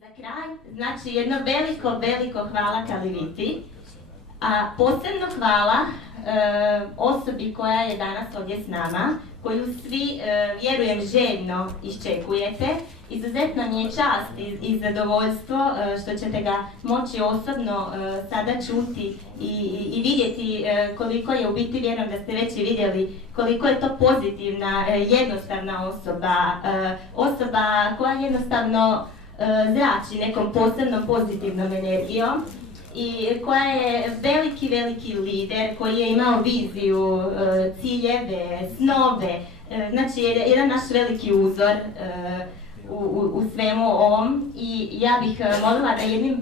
Za kraj, znači jedno veliko hvala CaliViti, a posebno hvala osobi koja je danas ovdje s nama, koju svi, vjerujem, željno iščekujete. Izuzetno mi je čast i zadovoljstvo što ćete ga moći osobno sada čuti i vidjeti koliko je u biti, vjerujem da ste već i vidjeli, koliko je to pozitivna, jednostavna osoba koja jednostavno zrači nekom posebnom pozitivnom energijom i koja je veliki lider koji je imao viziju, ciljeve, snove, znači jedan naš veliki uzor u svemu ovom i ja bih molila da jednim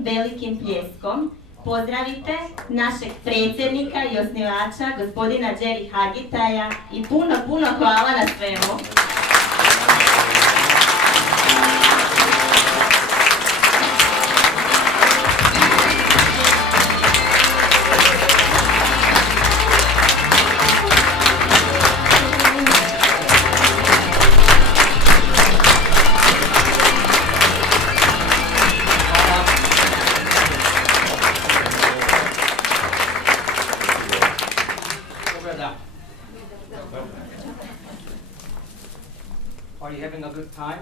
velikim pljeskom pozdravite našeg predsjednika i osnivača, gospodina Gerry Hargitaja i puno hvala na svemu. Are you having a good time?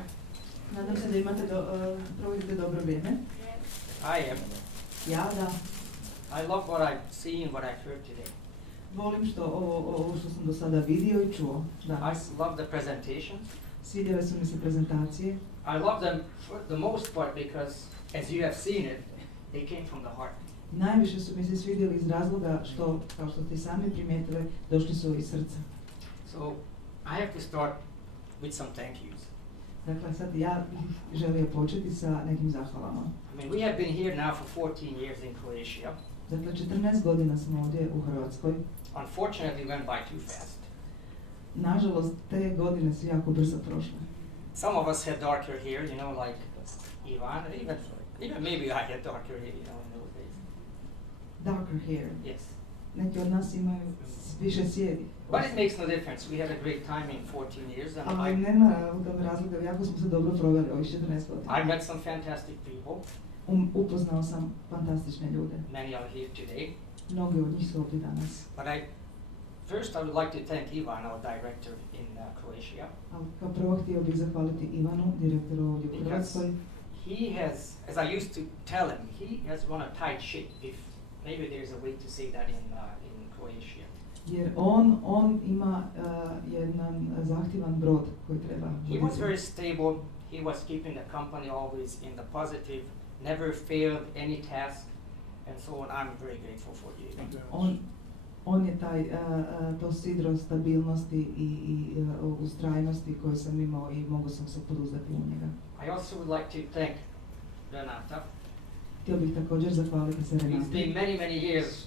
Nadam se da imate provodite dobro vrijeme. I am. Ja, da. I love what I've seen, what I've heard today. Volim što ovo što sam do sada vidio i čuo. I love the presentations. Svidjele su mi se prezentacije. I love them for the most part because, as you have seen it, they came from the heart. Najviše su mi se svidjeli iz razloga što, kao što ste sami primijetili, došli su iz srca. So, I have to start with some thank yous. Dakle, sad ja bih želio početi sa nekim zahvalama. I mean, we have been here now for 14 years in Croatia. Dakle, 14 godina smo ovdje u Hrvatskoj. Unfortunately, went by too fast. Nažalost, te godine su jako brzo prošle. Some of us had darker hair, you know, like Ivan, even maybe I had darker hair, you know, in those days. Darker hair. Yes. Neki od nas imaju više sjedi. But it makes no difference. We had a great time in 14 years, and Ali nema u tome razloga, jako smo se dobro proveli ovih 14 godina. I met some fantastic people. Upoznao sam fantastične ljude. Many are here today. Mnogi od njih su ovdje danas. But first I would like to thank Ivan, our director in Croatia. Ali kao prvo htio bih zahvaliti Ivanu, direktoru ovdje u Hrvatskoj. He has, as I used to tell him, he has run a tight ship, if maybe there's a way to say that in Croatia. Jer on ima jedan zahtjevan brod koji treba. He was very stable. He was keeping the company always in the positive, never failed any task, and so on. I'm very grateful for you. On je to sidro stabilnosti i ustrajnosti koju sam imao i mogu sam se poduzdati u njega. I also would like to thank Renata. Htio bih također zahvaliti se Renati. It's been many years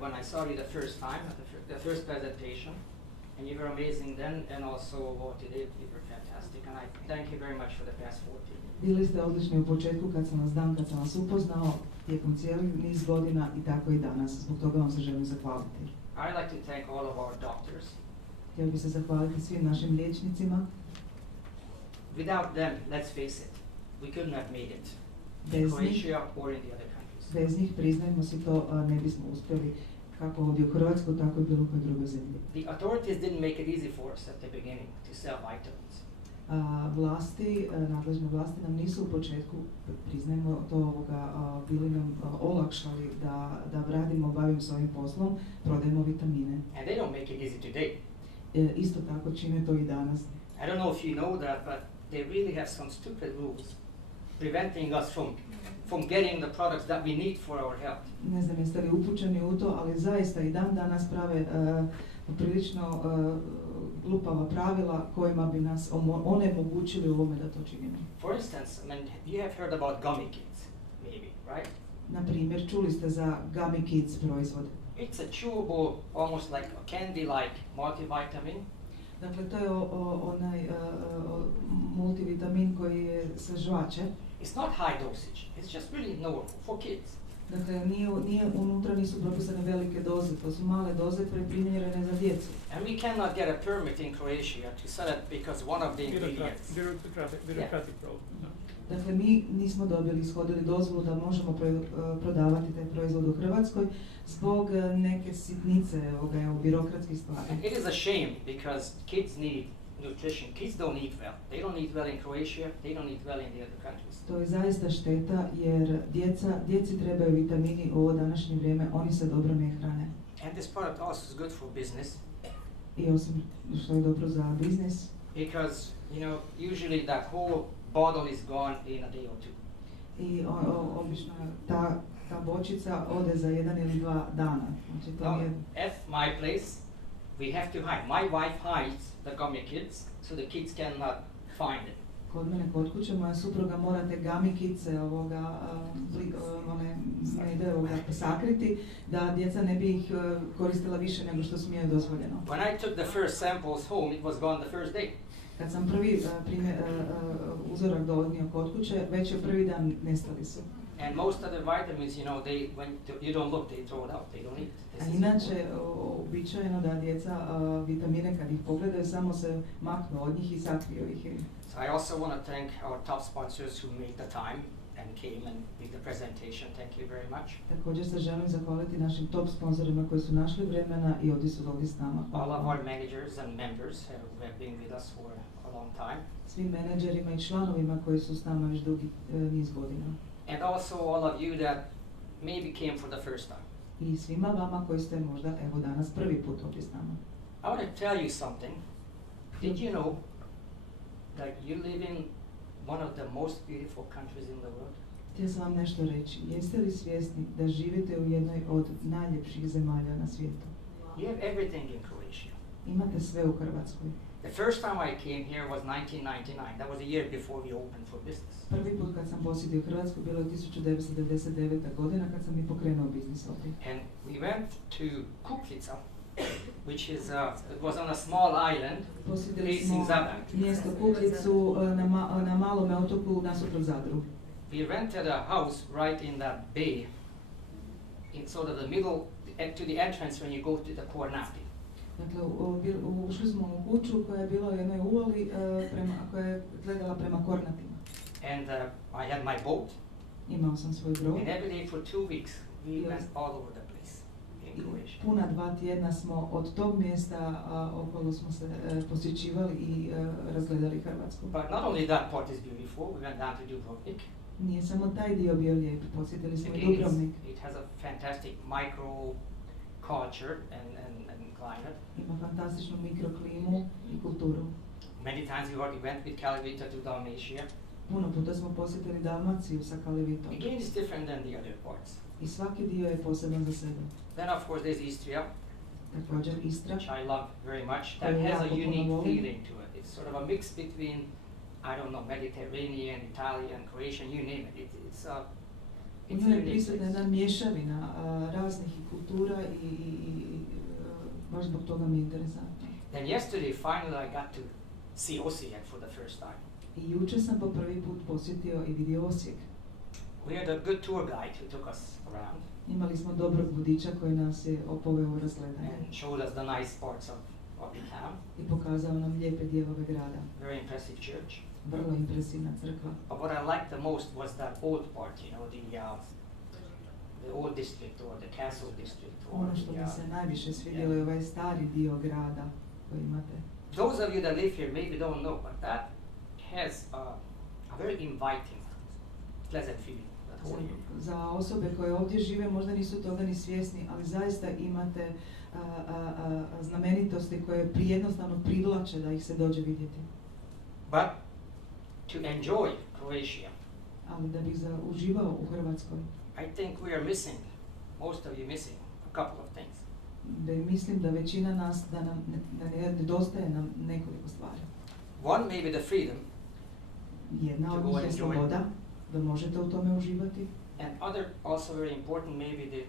when I saw you the first time, the first presentation, and you were amazing then, and also today you were fantastic, and I thank you very much for the past 14 years. Bili ste odlični u početku kad sam vas upoznao, tijekom cijelih niz godina i tako i danas. Zbog toga vam se želim zahvaliti. I'd like to thank all of our doctors. Htio bih se zahvaliti svim našim liječnicima. Without them, let's face it, we couldn't have made it in Croatia or in the other countries. Bez njih, priznajmo si to, ne bismo uspjeli kako ovdje u Hrvatskoj, tako i bilo koje druge zemlje. The authorities didn't make it easy for us at the beginning to sell vitamins. Nadležne vlasti nam nisu u početku, priznajmo to, bili nam olakšali da bavimo s ovim poslom, prodajemo vitamine. And they don't make it easy today. Isto tako čine to i danas. I don't know if you know that, but they really have some stupid rules preventing us from getting the products that we need for our health. Ne znam jeste li upućeni u to, ali zaista i dan danas prave prilično glupava pravila kojima bi nas onemogućili u ovome da to činimo. For instance, I mean, you have heard about gummy kids, maybe, right? Na primjer, čuli ste za Gummy Kids proizvod. It's a chewable, almost like a candy-like multivitamin. Dakle, to je onaj multivitamin koji je sa žvače. It's not high dosage, it's just really normal for kids. Dakle, unutra nisu propisane velike doze, to su male doze primjerene za djecu. And we cannot get a permit in Croatia to sell it because one of the ingredients. Bureaucratic problem. No. Dakle, mi nismo ishodili dozvolu da možemo prodavati taj proizvod u Hrvatskoj zbog neke sitnice, birokratskih stvari. And it is a shame because kids need nutrition. Kids don't eat well. They don't eat well in Croatia. They don't eat well in the other countries. To je zaista šteta jer djeci trebaju vitamini u ovo današnje vrijeme, oni se dobro ne hrane. And this product also is good for business. I osim što je dobro za biznis. Because, usually that whole bottle is gone in a day or two. I obično ta bočica ode za 1 ili 2 dana. Znači, Now, at my place, we have to hide. My wife hides the gummy kids, so the kids cannot find it. Kod mene, kod kuće, moja supruga mora te gamikice sakriti, da djeca ne bi ih koristila više nego što smije dozvoljeno. When I took the first samples home, it was gone the first day. Kad sam prvi uzorak donio kod kuće, već je prvi dan nestali su. And most of the vitamins, when you don't look, they throw it out. They don't eat. A inače, uobičajeno da djeca vitamine kad ih pogledaju, samo se maknu od njih i sakriju ih. So I also want to thank our top sponsors who made the time and came and did the presentation. Thank you very much. Također se želim zahvaliti našim top sponsorima koji su našli vremena i ovdje su ovdje s nama. All of our managers and members have been with us for a long time. Svim menadžerima i članovima koji su s nama već dugi niz godina. And also all of you that maybe came for the first time. I svima vama koji ste možda danas prvi put ovdje s nama. I want to tell you something. Did you know that you live in one of the most beautiful countries in the world? Htio sam vam nešto reći. Jeste li svjesni da živite u jednoj od najljepših zemalja na svijetu? You have everything in Croatia. Imate sve u Hrvatskoj. The first time I came here was 1999. That was a year before we opened for business. Prvi put kad sam posjetio Hrvatsku bilo je 1999. godina kad sam i pokrenuo biznis ovdje. And we went to Kukljica, which is it was on a small island facing Zadar. Mjesto Kukljicu na malom otoku nasuprot Zadru. We rented a house right in that bay, in sort of the middle, to the entrance when you go to the Kornati. Dakle, ušli smo u kuću koja je bila u jednoj uvali koja je gledala prema Kornatima. And I had my boat. Imao sam svoj brod. And every day for 2 weeks we went all over the place in Croatia. Puna 2 tjedna smo od tog mjesta okolo smo se posjećivali i razgledali Hrvatsku. But not only that part is beautiful, we went down to Dubrovnik. Nije samo taj dio bio lijep, posjetili smo i Dubrovnik. It has a fantastic microculture and climate. Ima fantastičnu mikroklimu i kulturu. Many times we already went with CaliVita to Dalmatia. Puno puta smo posjetili Dalmaciju sa CaliVitom. Again, it's different than the other parts. I svaki dio je poseban za sebe. Then of course there's Istria, Također Istra, which I love very much. That has a unique feeling to it. It's sort of a mix between, I don't know, Mediterranean, Italian, Croatian, you name it. It's a unique je prisutna jedna mješavina raznih kultura i baš zbog toga mi je interesantno. Then yesterday finally I got to see Osijek for the first time. I jučer sam po prvi put posjetio i vidio Osijek. We had a good tour guide who took us around. Imali smo dobrog vodiča koji nas je poveo u razgledanje. And showed us the nice parts of the town. I pokazao nam lijepe dijelove grada. Very impressive church. Vrlo impresivna crkva. But what I liked the most was that old part, the old district or the castle district. Ono što mi se najviše svidjelo je ovaj stari dio grada koji imate. Those of you that live here maybe don't know, but that has a very inviting, pleasant feeling. Za osobe koje ovdje žive možda nisu toga ni svjesni, ali zaista imate znamenitosti koje jednostavno privlače da ih se dođe vidjeti. But to enjoy Croatia, ali da bih uživao u Hrvatskoj, I think we are missing, most of you missing, a couple of things. Mislim da većina nas, da nam nedostaje nam nekoliko stvari. One, maybe the freedom. Jedna od njih je sloboda, da možete u tome uživati. And other, also very important, maybe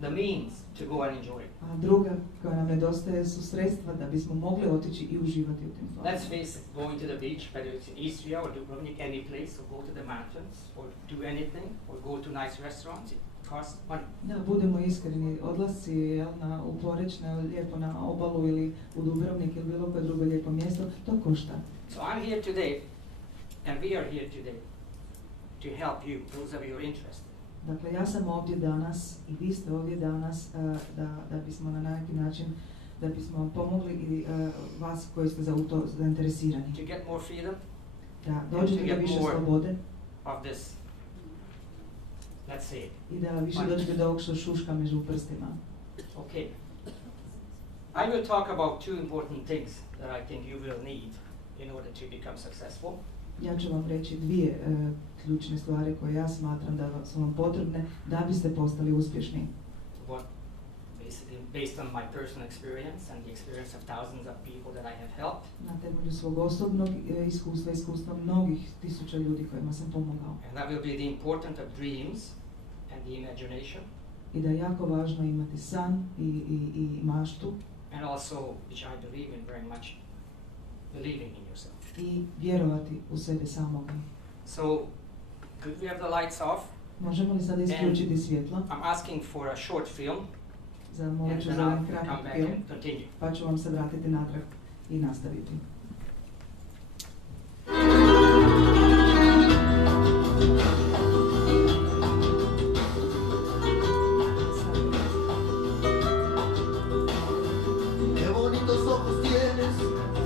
the means to go and enjoy it. A druga koja nam nedostaje su sredstva da bismo mogli otići i uživati u tim stvarima. Let's face it, going to the beach, whether it's in Istria or Dubrovnik, any place, or go to the mountains, or do anything, or go to nice restaurants, it costs money. Da, budemo iskreni, odlasci u Porečne, lijepo na obalu ili u Dubrovnik ili bilo koje drugo lijepo mjesto, to košta. So I'm here today, and we are here today, to help you, those of you who are interested. Dakle, ja sam ovdje danas i vi ste ovdje danas da bismo na neki način, da bismo vam pomogli i vas koji ste za to zainteresirani. To get more freedom. Da dođete do više slobode. Of this, let's say. I da više dođete do ovog što šuška među prstima. Okay. I will talk about two important things that I think you will need in order to become successful. Ja ću vam reći dvije ključne stvari koje ja smatram da su vam potrebne da biste postali uspješni. What, basically based on my personal experience and the experience of thousands of people that I have helped. Na temelju svog osobnog iskustva mnogih tisuća ljudi kojima sam pomogao. And that will be the importance of dreams and the imagination. I da je jako važno imati san i maštu. And also, which I believe in very much, believing in yourself. I vjerovati u sebe samoga. So, could we have the lights off? Možemo li sada isključiti svjetlo? I'm asking for a short film. Zamolit ću za jedan kratak film, pa ću vam se vratiti natrag i nastaviti.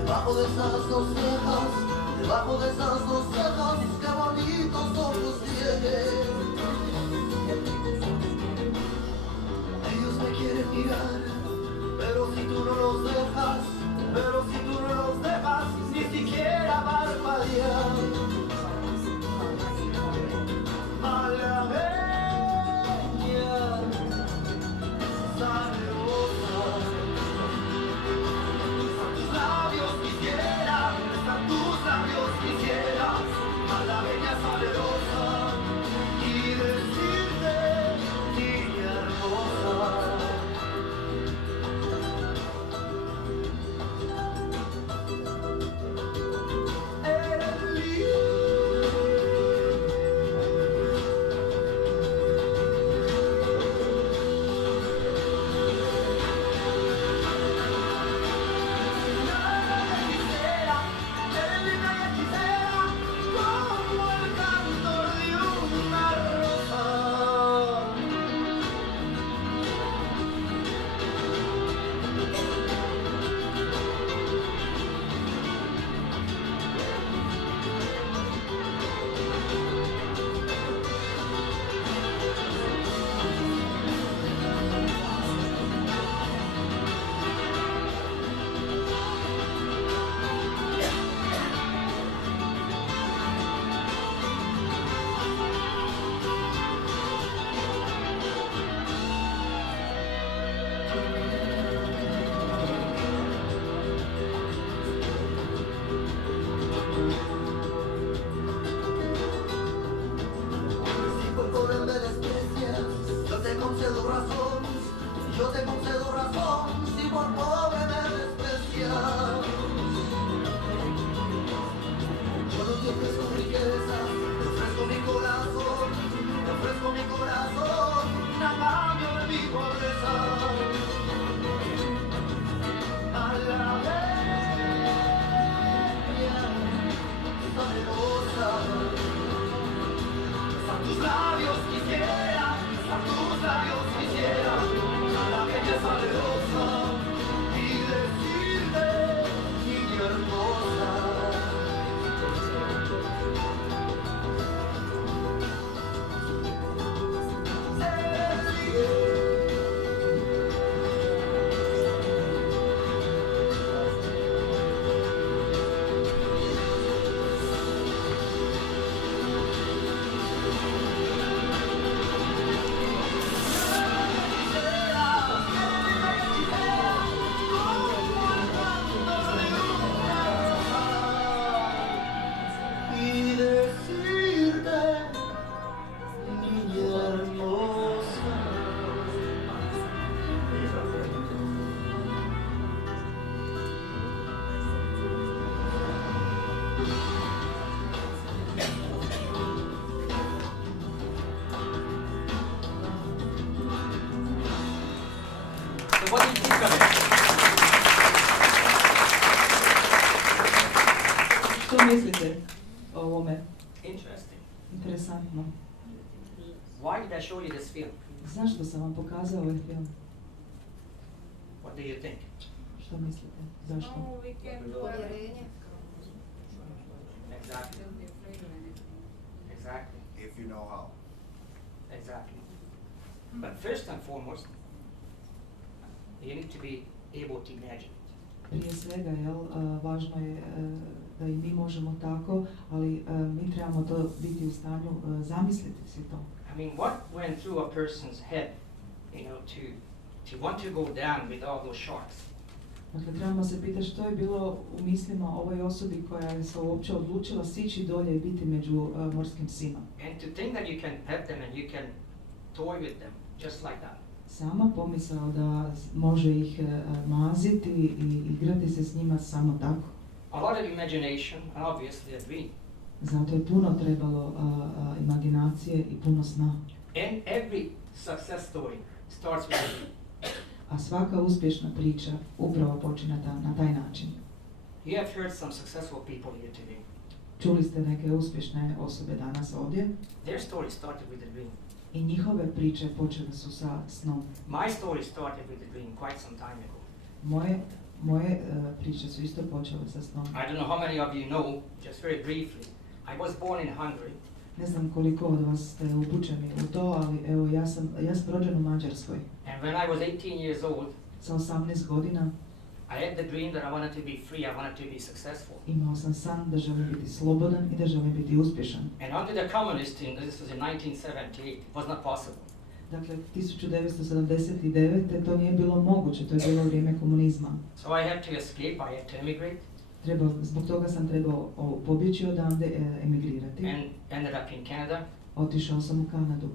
Debajo de esas dos cejas, debajo de esas dos cejas, qué bonitos ojos tienes. Ellos me quieren mirar, pero si tú no los dejas, ni siquiera parpadear. Malagueña, sabrosa. Tus labios quisiera, malagueña salerosa, y decirte, niña hermosa. Eres libre. Yo te concedo razón, si por pobre me desprecias. Yo no te ofrezco riquezas, te ofrezco mi corazón, a cambio de mi pobreza. Malagueña, salerosa, a tus labios quisiera, malagueña salerosa, y decirte, niña hermosa. What do you think of it? Što mislite o ovome? Interesting. Interesantno. Why did I show you this film? Zašto sam vam pokazao ovaj film? What do you think? Što mislite? Zašto? Povjerenje. Exactly. Exactly. If you know how. Exactly. But first and foremost, you need to be able to imagine it. Prije svega, važno je da i mi možemo tako, ali mi trebamo to biti u stanju zamisliti si to. I mean, what went through a person's head, to want to go down with all those sharks? Dakle, trebamo se pitati što je bilo u mislima ovoj osobi koja je se uopće odlučila sići dolje i biti među morskim psima. And to think that you can pet them and you can toy with them just like that. Sama pomisao da može ih maziti i igrati se s njima samo tako. A lot of imagination and obviously a dream. Zato je puno trebalo imaginacije i puno sna. And every success story starts with a dream. A svaka uspješna priča upravo počinje na taj način. You have heard some successful people here today. Čuli ste neke uspješne osobe danas ovdje. Their story started with a dream. I njihove priče počele su sa snom. My story started with a dream quite some time ago. Moje priče su isto počele sa snom. I don't know how many of you know, just very briefly, I was born in Hungary. Ne znam koliko od vas ste upućeni u to, ali evo ja sam rođen u Mađarskoj. And when I was 18 years old, Sa 18 godina I had the dream that I wanted to be free, I wanted to be successful. imao sam san da želim biti slobodan i da želim biti uspješan. And under the communist, this was in 1978, it was not possible. Dakle, 1979. to nije bilo moguće, to je bilo vrijeme komunizma. So I had to escape, I had to emigrate, Zbog toga sam trebao pobjeći odande, emigrirati. and ended up in Canada, Otišao sam u Kanadu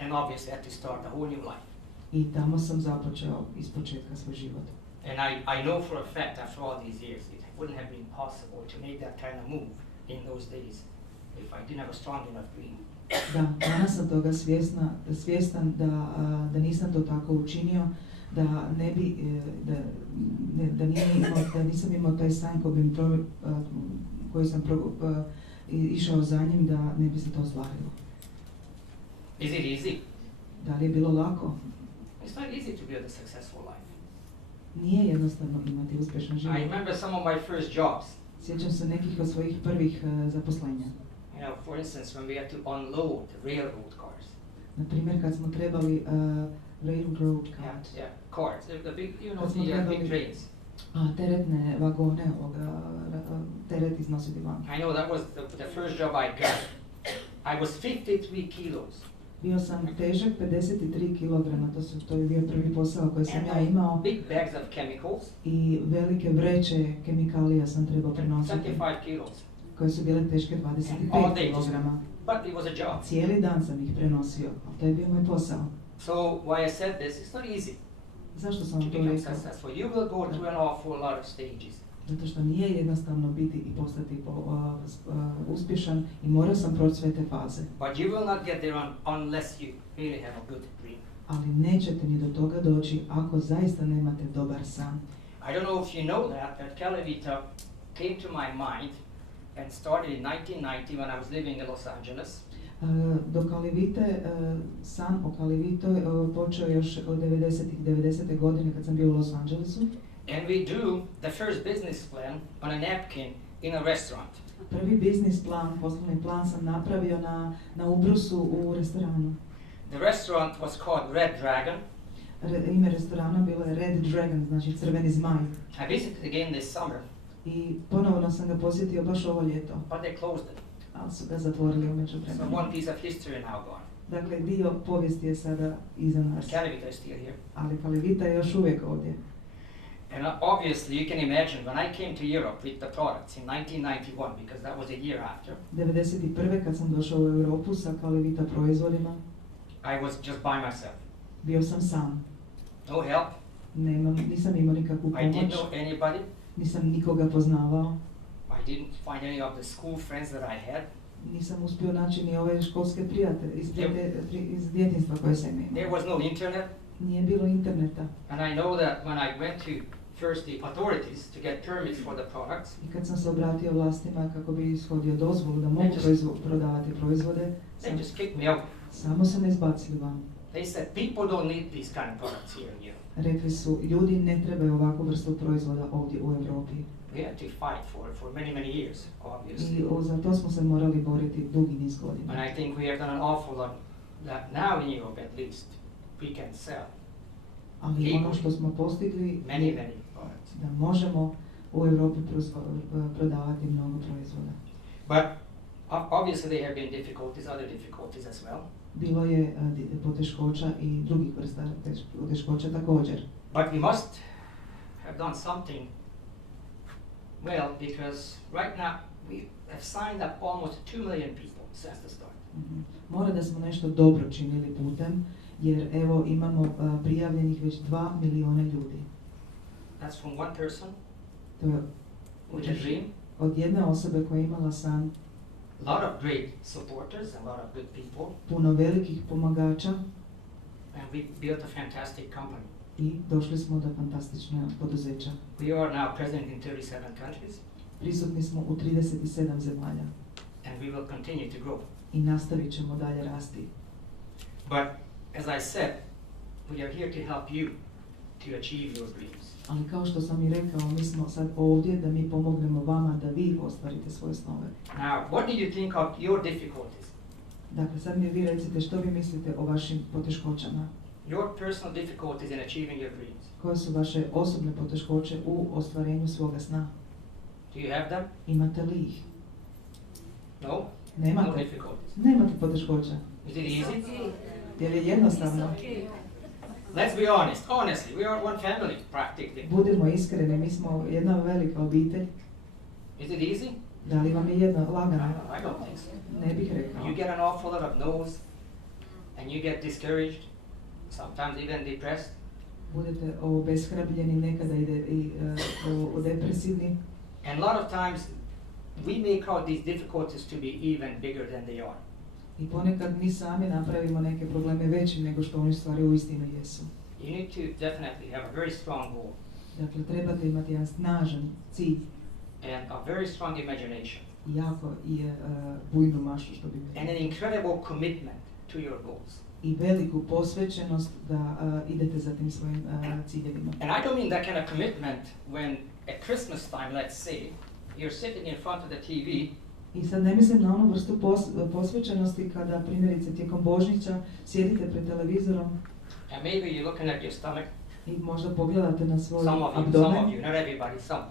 and obviously had to start a whole new life. i tamo sam započeo ispočetka svoj život. And I know for a fact after all these years, it wouldn't have been possible to make that kind of move in those days if I didn't have a strong enough dream. Da, danas sam toga svjestan da nisam to tako učinio, da ne bi, da nisam imao taj san koji sam išao za njim, da ne bi se to ostvarilo. Is it easy? Da li je bilo lako? It's not easy to build a successful life. Nije jednostavno imati uspješan život. I remember some of my first jobs. Sjećam se nekih od svojih prvih zaposlenja. You know, for instance, when we had to unload the railroad cars. Na primjer, kad smo trebali railroad cart, Yeah, cars. The big, you know, Kad smo the big trebali- trains. teretne vagone, teret iznositi van. I know that was the first job I got. I was 53 kilos. Bio sam težak 53 kilograma, to je bio prvi posao koji sam ja imao Big bags of chemicals, i velike vreće kemikalija sam trebao prenositi, 25 kilos. koje su bile teške All 25 day, kilograma. But it was a job. Cijeli dan sam ih prenosio, a to je bio moj posao. So why I said this, it's not easy Zašto sam to vam to become rekao? successful. You will go through an awful lot of stages. Zato što nije jednostavno biti i postati uspješan i morao sam proći sve te faze. But you will not get there unless you really have a good dream. Ali nećete ni do toga doći ako zaista nemate dobar san. I don't know if you know that CaliVita came to my mind and started in 1990 when I was living in Los Angeles. Do CaliVite, san o CaliVitoj počeo još od 90. godine kad sam bio u Los Angelesu. And we drew the first business plan on a napkin in a restaurant. Prvi biznis plan, poslovni plan sam napravio na ubrusu u restoranu. The restaurant was called Red Dragon. Ime restorana bilo je Red Dragon, znači crveni zmaj. I visited again this summer, I ponovno sam ga posjetio baš ovo ljeto, but they closed it. ali su ga zatvorili u So međuvremenu. one piece of history now gone. Dakle, dio povijesti je sada iza nas, CaliVita is still here. ali CaliVita je još uvijek ovdje. And obviously you can imagine when I came to Europe with the products in 1991, because that was a year after, 91. kad sam došao u Europu sa CaliVita proizvodima, I was just by myself. bio sam sam. No help. Nisam imao nikakvu I didn't pomoć, know anybody. nisam nikoga poznavao, I didn't find any of the school friends that I had. nisam uspio naći ni ove školske prijatelje iz djetinjstva koje sam There imao. was no internet. Nije bilo interneta. And I know that when I went to first the authorities to get permits for the products. I kad sam se obratio vlastima kako bi ishodio dozvolu da mogu prodavati proizvode, They just kicked me out. samo su me izbacili van. They said people don't need these kind of products here in Europe. Rekli su, ljudi ne trebaju ovakvu vrstu proizvoda ovdje u Europi. We had to fight for many years, obviously. I za to smo se morali boriti dugi niz godina. And I think we have done an awful lot that now in Europe at least we can sell Ali ono što smo postigli many je products. da možemo u Europi prodavati mnogo proizvoda. But obviously there have been difficulties, other difficulties as well. Bilo je poteškoća i drugih vrsta poteškoća također. But we must have done something well, because right now we have signed up almost 2 million people since the start. Mora da smo nešto dobro činili putem, jer evo imamo prijavljenih već 2 miliona ljudi. That's from one person To je with a dream, od jedne osobe koja je imala san, a lot of great supporters, a lot of good people, puno velikih pomagača and we built a fantastic company. i došli smo do fantastičnog poduzeća. We are now present in 37 countries, Prisutni smo u 37 zemalja and we will continue to grow. i nastavit ćemo dalje rasti. But as I said, we are here to help you to achieve your dreams. Ali kao što sam i rekao, mi smo sad ovdje da mi pomognemo vama da vi ostvarite svoje snove. Now, what do you think of your difficulties? Dakle, sad mi vi recite što vi mislite o vašim poteškoćama. Your personal difficulties in achieving your dreams. Koje su vaše osobne poteškoće u ostvarenju svoga sna? Do you have them? Imate li ih? No? No Nemate? difficulties. Nemate poteškoća. Is it easy? Jer je jednostavno. Let's be honest. Honestly, we are one family, practically. Budimo iskreni, mi smo jedna velika obitelj. Is it easy? Da li vam je jedna lagana? I don't think so. Ne bih rekao. You get an awful lot of no's, and you get discouraged, sometimes even depressed. Budete obeshrabljeni, nekada i depresivni. And a lot of times, we make out these difficulties to be even bigger than they are. I ponekad mi sami napravimo neke probleme većim nego što oni stvari uistinu jesu. You need to definitely have a very strong goal Dakle, trebate imati jedan snažan cilj and a very strong imagination i jako i bujnu mašu, što bi and an incredible commitment to your goals. i veliku posvećenost da idete za tim svojim ciljevima. And I don't mean that kind of commitment when at Christmas time, let's say, you're sitting in front of the TV. I sad ne mislim na onu vrstu posvećenosti kada primjerice tijekom Božića sjedite pred televizorom And maybe you're looking at your stomach. i možda pogledate na svoj Some abdomen. of you, not everybody, some.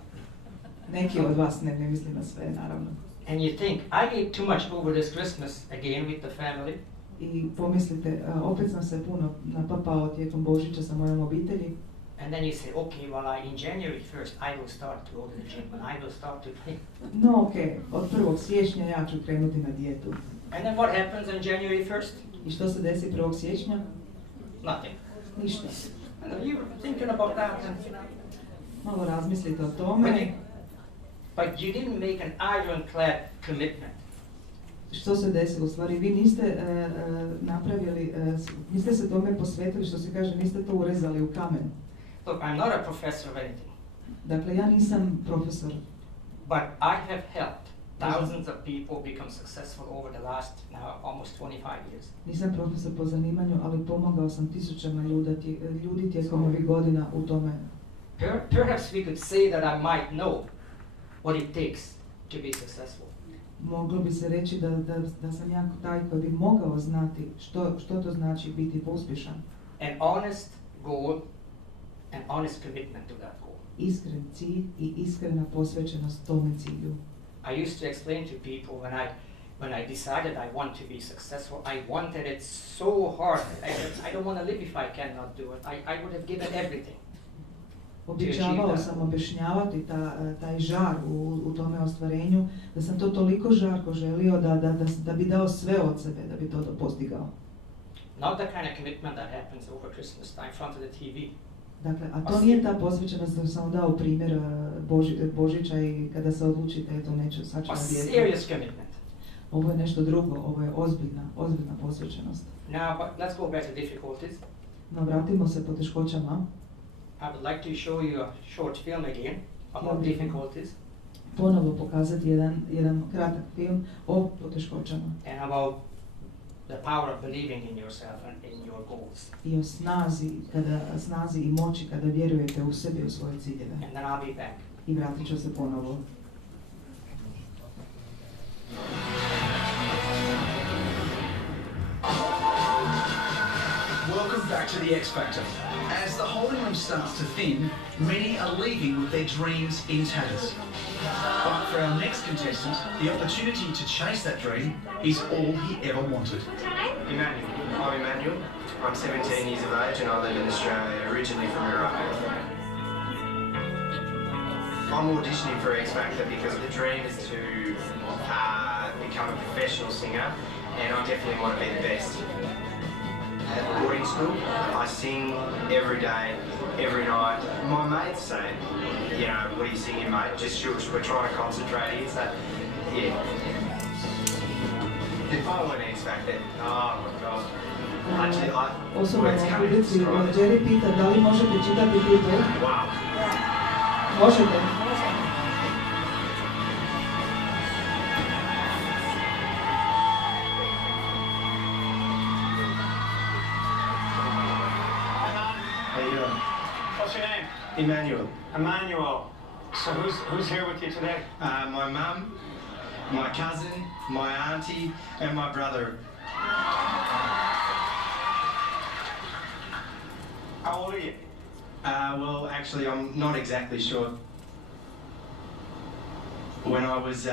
Neki od vas, ne mislim na sve, naravno. And you think, I ate too much over this Christmas again with the family. I pomislite, opet sam se puno napapao tijekom Božića sa mojom obitelji. And then you say, okay, well, in January 1st, I will start to go to the gym, and I will start to play. No, okej, od 1. siječnja ja ću krenuti na dijetu. And then what happens on January 1st? I što se desi 1. siječnja? Nothing. Ništa. And you were thinking about that, and Malo razmislite o tome. but you didn't make an ironclad commitment. Što se desilo? U stvari, vi niste napravili, niste se tome posvetili, što se kaže, niste to urezali u kamen. Look, I'm not a professor of anything, Dakle, ja nisam profesor, but I have helped thousands of people become successful over the last now almost 25 years. nisam profesor po zanimanju, ali pomogao sam tisućama ljudi tijekom ovih godina u tome. Perhaps we could say that I might know what it takes to be successful. Moglo bi se reći da sam ja taj koji bi mogao znati što to znači biti uspješan. An honest goal, an honest commitment to that goal. Iskren cilj i iskrena posvećenost tome cilju. I used to explain to people when I decided I want to be successful, I wanted it so hard. I don't want to live if I cannot do it. I would have given everything. Običavao sam objašnjavati taj žar u tome ostvarenju, da sam to toliko žarko želio da bi dao sve od sebe da bi to postigao. Not the kind of commitment that happens over Christmas time in front of the TV. Dakle, a to nije ta posvećenost da sam dao primjer Božića i kada se odlučite, eto neću, sad ću A na dijetu. serious commitment. Ovo je nešto drugo, ovo je ozbiljna posvećenost. Now, but let's go back to difficulties. No, vratimo se poteškoćama. I would like to show you a short film again about difficulties Ponovo pokazati jedan kratak film o poteškoćama and about the power of believing in yourself and in your goals. i o snazi i moći kada vjerujete u sebe i u svoje ciljeve. And then I'll be back. I vratit ću se ponovo. Welcome back to the X Factor. As the holding room starts to thin, many are leaving with their dreams in tatters. But for our next contestant, the opportunity to chase that dream is all he ever wanted. Emmanuel. I'm Emmanuel. I'm 17 years of age and I live in Australia, originally from Iraq. I'm auditioning for X Factor because the dream is to become a professional singer, and I definitely want to be the best. At boarding school, I sing every day, every night. My mates say, you know, what are you singing, mate? Just shush, we're trying to concentrate here. So, yeah. If I win X Factor, oh my god. Osoba na publici, Gerry pita da li možete čitati titul. Wow. Možete. How you doing? What's your name? Emmanuel. Emmanuel. So who's here with you today? My mum, my cousin, my auntie, and my brother. How old are you? Well, actually, I'm not exactly sure. When I was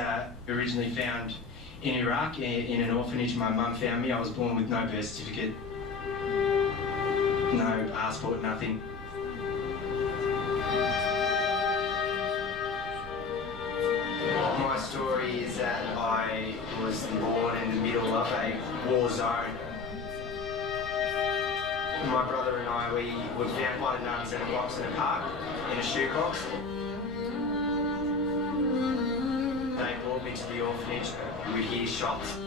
originally found in Iraq, in an orphanage, my mum found me. I was born with no birth certificate, no passport, nothing. My story is that I was born in the middle of a war zone. My brother and I, we were found by the nuns in a box in a park, in a shoebox. They brought me to the orphanage. We'd hear shots,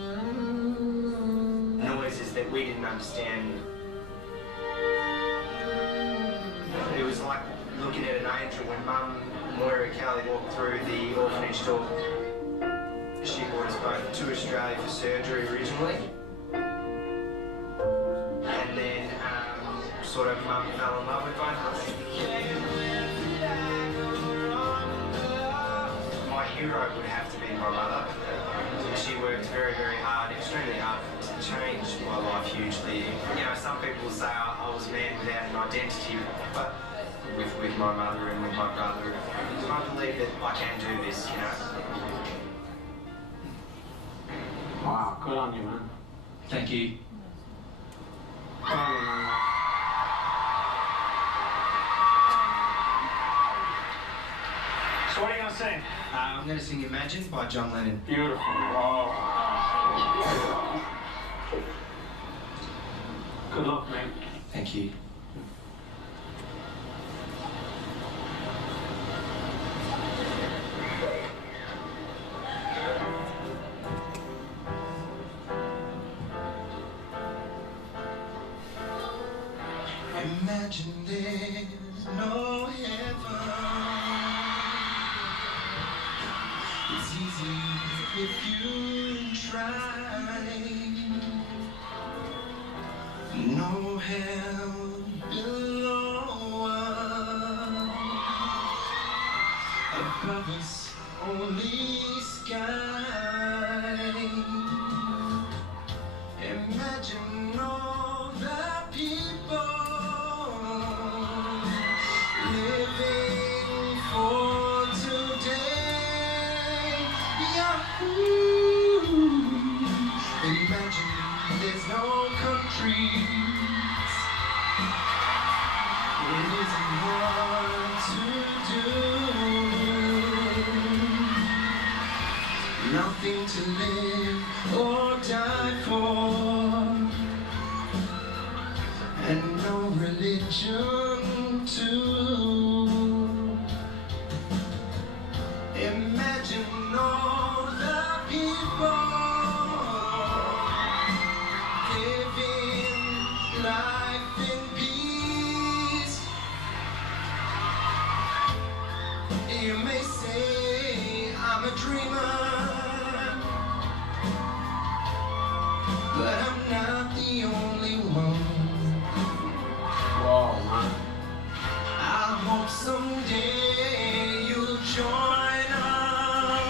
noises that we didn't understand. It was like looking at an angel when Mum, Moira Kelly, walked through the orphanage door. She brought us both to Australia for surgery originally. And then sort of Mum fell in love with both of us. My hero would have to be my mother. She worked very, very hard, extremely hard, to change my life hugely. You know, some people say I was a man without an identity, but with my mother and with my brother, I believe that I can do this, you know. Wow, good on you, man. Thank you. Good on you, man. So what are you going to sing? I'm going to sing Imagine by John Lennon. Beautiful. Oh. Good luck, mate. Thank you. Imagine there's no heaven. It's easy if you try. No hell below us. Above us, only sky. Imagine all the people living for today. Yahoo! Imagine there's no countries. It isn't hard to do. Nothing to live or die for, and no religion too. Imagine all the people living life in peace. but I'm not the only one. Whoa, man. I hope someday you'll join us,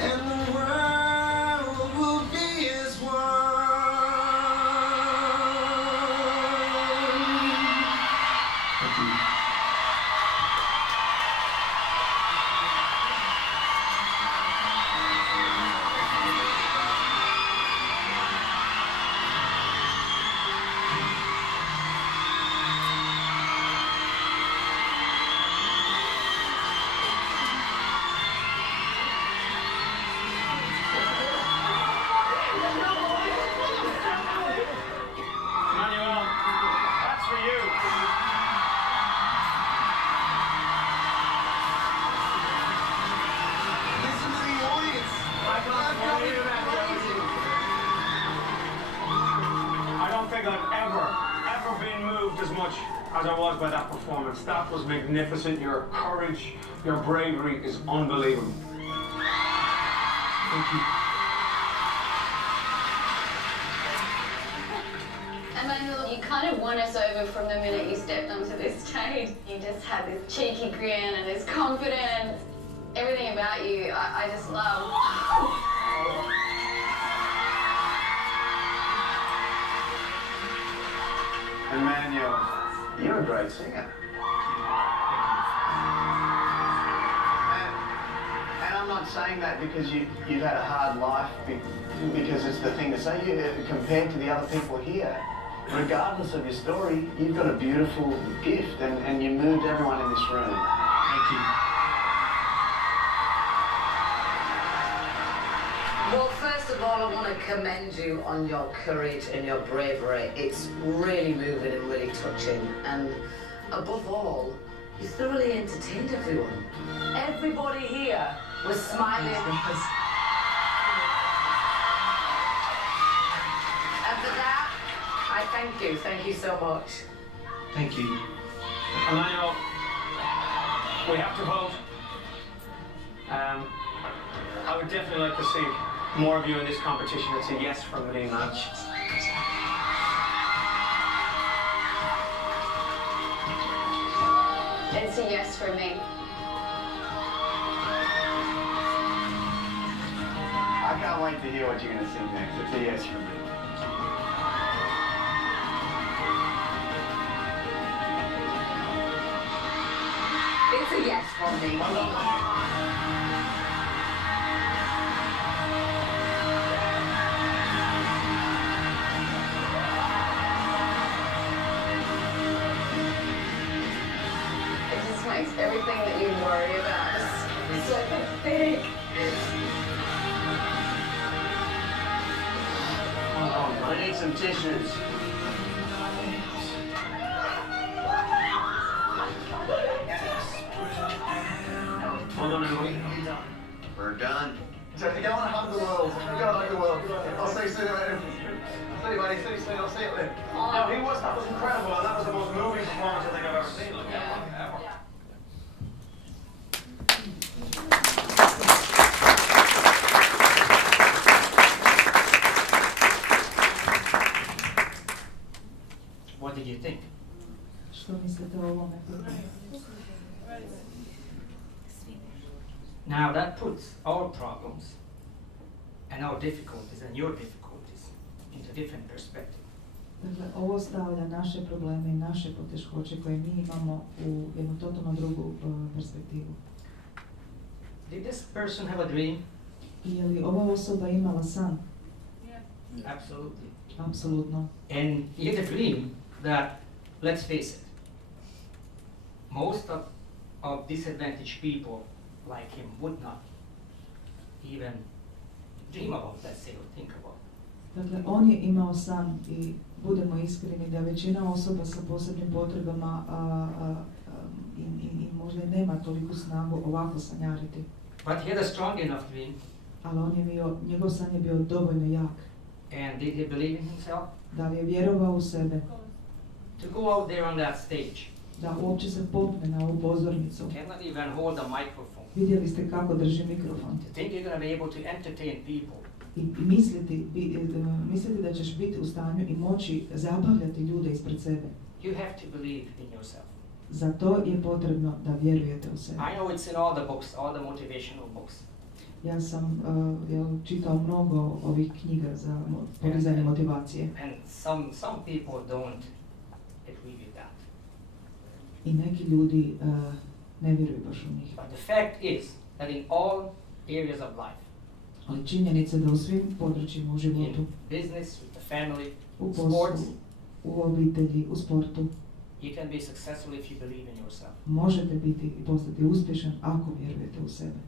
and the world will be as one. Thank you. Manuel, that's for you. Listen to the audience. I don't think I've ever been moved as much as I was by that performance. That was magnificent. Your courage, your bravery is unbelievable. Thank you. Emmanuel, you kind of won us over from the minute you stepped onto this stage. You just had this cheeky grin and this confidence. Everything about you, I just love. Emmanuel, you're a great singer. And I'm not saying that because you've had a hard life, because it's the thing to say. Compared to the other people here, regardless of your story, you've got a beautiful gift, and you moved everyone in this room. Thank you. Well, first of all, I want to commend you on your courage and your bravery. It's really moving and really touching. And above all, you thoroughly entertained everyone. Everybody here was smiling. And for that, I thank you. Thank you so much. Thank you. Emmanuel, we have to vote. I would definitely like to see more of you in this competition. It's a yes from me, man. It's a yes for me. I can't wait to hear what you're going to sing next. It's a yes from me. It's a yes from me. It just makes everything that you worry about so pathetic. I need some tissues. Hold on, Emily. We're done. So if you go and hug the world, if you go and hug the world, I'll see you soon. See you, buddy. See you soon. I'll see you then. No, that was incredible, and that was the most moving performance I think I've ever seen. Like, ever. What did you think? Što mislite o ovome? Now that puts our problems and our difficulties and your difficulties into different perspective. Dakle, ovo stavlja naše probleme i naše poteškoće koje mi imamo u jednu totalno drugu perspektivu. Did this person have a dream? I je li ova osoba imala san? Absolutely. Apsolutno. And he had a dream that, let's face it, most of disadvantaged people like him would not even dream about, let's say, or think about. Dakle, on je imao san i budemo iskreni da većina osoba sa posebnim potrebama i možda i nema toliku snagu ovako sanjariti. But he had a strong enough dream. Ali on je bio, njegov san je bio dovoljno jak. And did he believe in himself? Da li je vjerovao u sebe? To go out there on that stage. Da uopće se popne na ovu pozornicu. Cannot even hold a microphone. Vidjeli ste kako drži mikrofon. To think you're going to be able to entertain people. I misliti da ćeš biti u stanju i moći zabavljati ljude ispred sebe. You have to believe in yourself. Za to je potrebno da vjerujete u sebe. I know it's in all the books, all the motivational books. Ja sam čitao mnogo ovih knjiga za podizanje motivacije. And some people don't agree with that. I neki ljudi ne vjeruju baš u njih. But the fact is that in all areas of life, Ali činjenica da u svim područjima u životu, in business, with the family, u sports, poslu, u obitelji, u sportu, you can be successful if you believe in yourself. možete biti i postati uspješan ako vjerujete u sebe.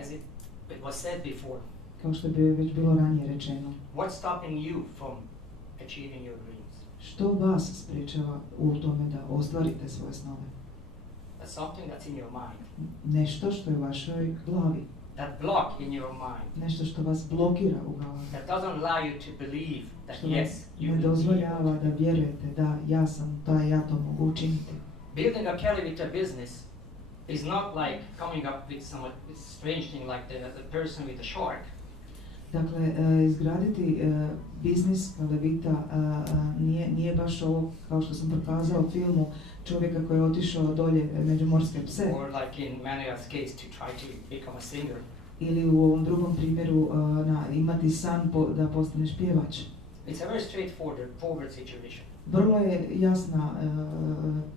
As it was said before, Kao što bi već bilo ranije rečeno, what's stopping you from achieving your dreams? što vas sprečava u tome da ostvarite svoje snove? That's something that's in your mind. Nešto što je u vašoj glavi. That block in your mind. Nešto što vas blokira u glavi. That doesn't allow you to believe that Što yes, vas you ne will dozvoljava da vjerujete da ja sam taj, ja to mogu učiniti. Building a CaliVita business is not like coming up with some strange thing like the person with the shark. Dakle, izgraditi biznis CaliVita nije baš ovo kao što sam prikazao u filmu čovjeka koji je otišao dolje među morske pse. Or like in Manuel's case to try to become a singer. Ili u ovom drugom primjeru imati san da postaneš pjevač. It's a very straightforward situation. Vrlo je jasna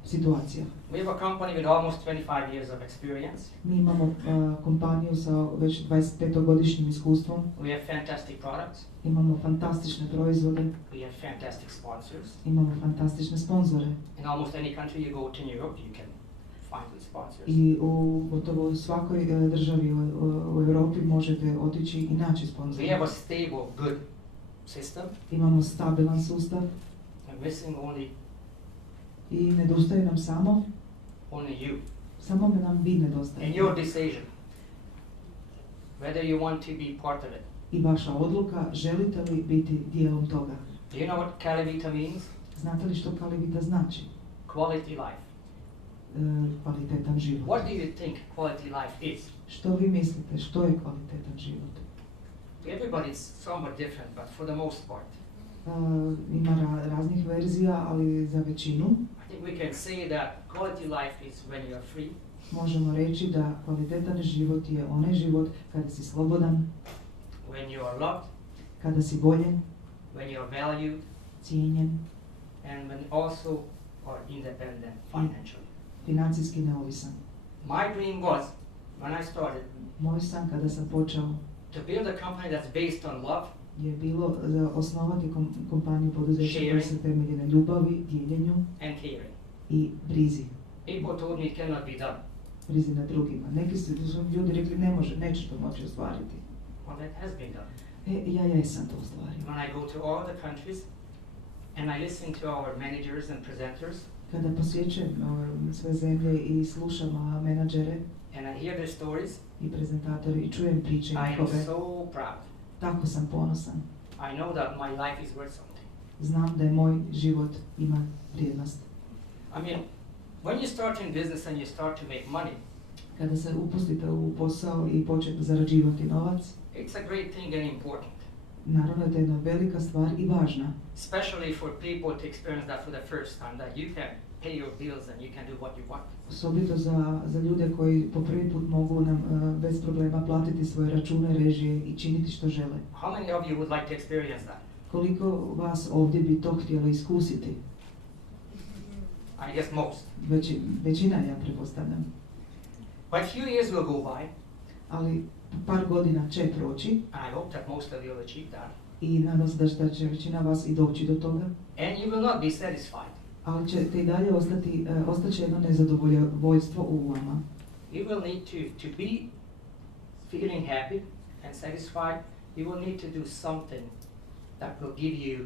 situacija. We have a company with almost 25 years of experience. Mi imamo kompaniju sa već 25-godišnjim iskustvom. We have fantastic products. Imamo fantastične proizvode. We have fantastic sponsors. Imamo fantastične sponzore. In almost any country you go to in Europe, you can find good sponsors. I u gotovo svakoj državi u Europi možete otići i naći sponzore. We have a stable, good system. Imamo stabilan sustav. I'm missing only I nedostaje nam samo you. Samo nam vi nedostaje. And your decision whether you want to be part of it. I vaša odluka, želite li biti dijelom toga? Do you know what CaliVita means? Znate li što CaliVita znači? Quality life. Kvalitetan život. What do you think quality life is? Što vi mislite, što je kvalitetan život? Everybody's somewhat different, but for the most part. Ima raznih verzija, ali za većinu I think we can say that quality life is when you are free. Možemo reći da kvalitetan život je onaj život kada si slobodan, when you are loved, kada si voljen, when you are valued, cijenjen, and when also are independent financially. Financijski neovisan. My dream was, when I started, moj san kada sam počeo to build a company that's based on love, je bilo osnovati kompaniju poduzeća koja se temelji na ljubavi, dijeljenju and caring. I brizi. People told me it cannot be done. Brizi na drugima. Neki su ljudi rekli nećeš to moći ostvariti. Well, that has been done. Ja jesam to ostvario. When I go to all the countries and I listen to our managers and presenters, kada posjećujem sve zemlje i slušam menadžere and I hear their stories, i prezentatori i čujem priče njihove, I am so proud. Tako sam ponosan. I know that my life is worth something. Znam da je moj život ima vrijednost. I mean, when you start in business and you start to make money, kada se upustite u posao i počnete zarađivati novac, it's a great thing and important. Naravno, to je jedna velika stvar i važna. Especially for people to experience that for the first time, that you can pay your bills and you can do what you want. Osobito za ljude koji po prvi put mogu nam bez problema platiti svoje račune, režije i činiti što žele. How many of you would like to experience that? Koliko vas ovdje bi to htjelo iskusiti? I guess most. Većina, ja pretpostavljam. But few years will go by. Ali par godina će proći. I hope that most of you will achieve that. I nadam se da će većina vas i doći do toga. And you will not be satisfied. Ali ćete i dalje ostaće jedno nezadovoljstvo u vama. You will need to be feeling happy and satisfied. You will need to do something that will give you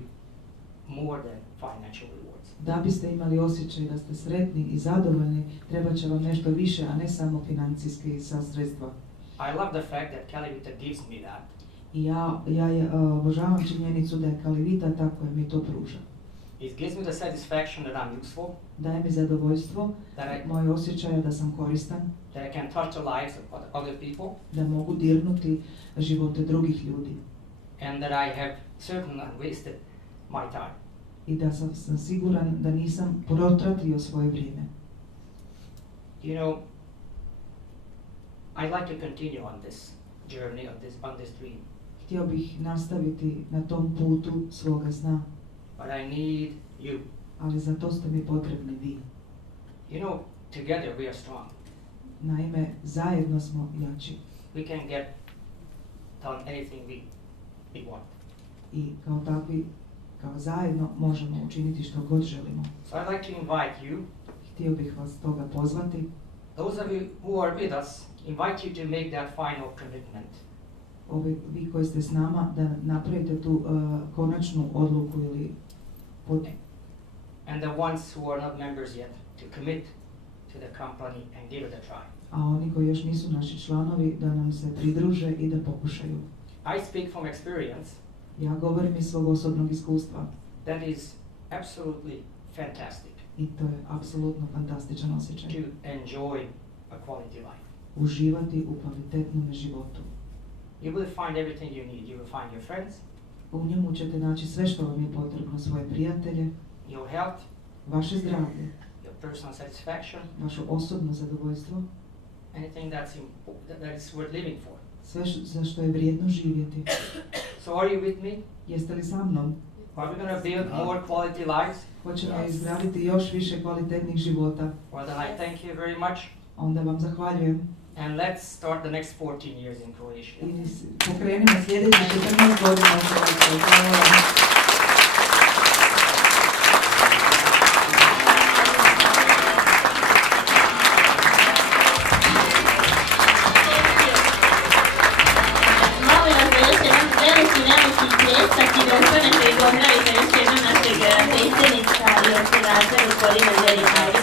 more than financial rewards. Da biste imali osjećaj da ste sretni i zadovoljni, treba će vam nešto više, a ne samo financijski sredstva. I love the fact that CaliVita gives me that. I ja obožavam činjenicu da je CaliVita ta koja mi to pruža. It gives me the satisfaction that I'm useful, daje mi zadovoljstvo, that I, moj osjećaj je da sam koristan, that I can touch the lives of other people, da mogu dirnuti živote drugih ljudi and that I have certainly not wasted my time. i da sam siguran da nisam protratio svoje vrijeme. You know, I like to continue on this journey, on this dream, Htio bih nastaviti na tom putu svoga sna, but I need you. ali za to ste mi potrebni vi. You know, together we are strong. Naime, zajedno smo jači We can get done anything we want. i kao takvi, kao zajedno možemo učiniti što god želimo. So I'd like to invite you, Htio bih vas toga pozvati, those of you who are with us, invite you to make that final commitment. vi koji ste s nama, da napravite tu konačnu odluku ili And the ones who are not members yet, to commit to the company and give it a try. a oni koji još nisu naši članovi, da nam se pridruže i da pokušaju. I speak from experience. Ja govorim iz svog osobnog iskustva That is absolutely fantastic i to je apsolutno fantastičan osjećaj. to enjoy a quality life. Uživati u kvalitetnom životu. You will find everything you need. You will find your friends, U njemu ćete naći sve što vam je potrebno, svoje prijatelje, your health, vaše zdravlje, your personal satisfaction, vaše osobno zadovoljstvo, anything that is worth living for. sve za što je vrijedno živjeti. So are you with me? Jeste li sa mnom? Are we going to build more quality lives? Hoćemo izgraditi još više kvalitetnih života. Well, then I thank you very much. Onda vam zahvaljujem. And let's start the next 14 years in Croatia. I pokrenimo sljedećih 14 godina u Hrvatskoj. Hvala vam. Molim vas da još jedan veliki pljesak i da ustanete i pozdravite još jednom našeg predsjednika i osnivača gospodina Gerry.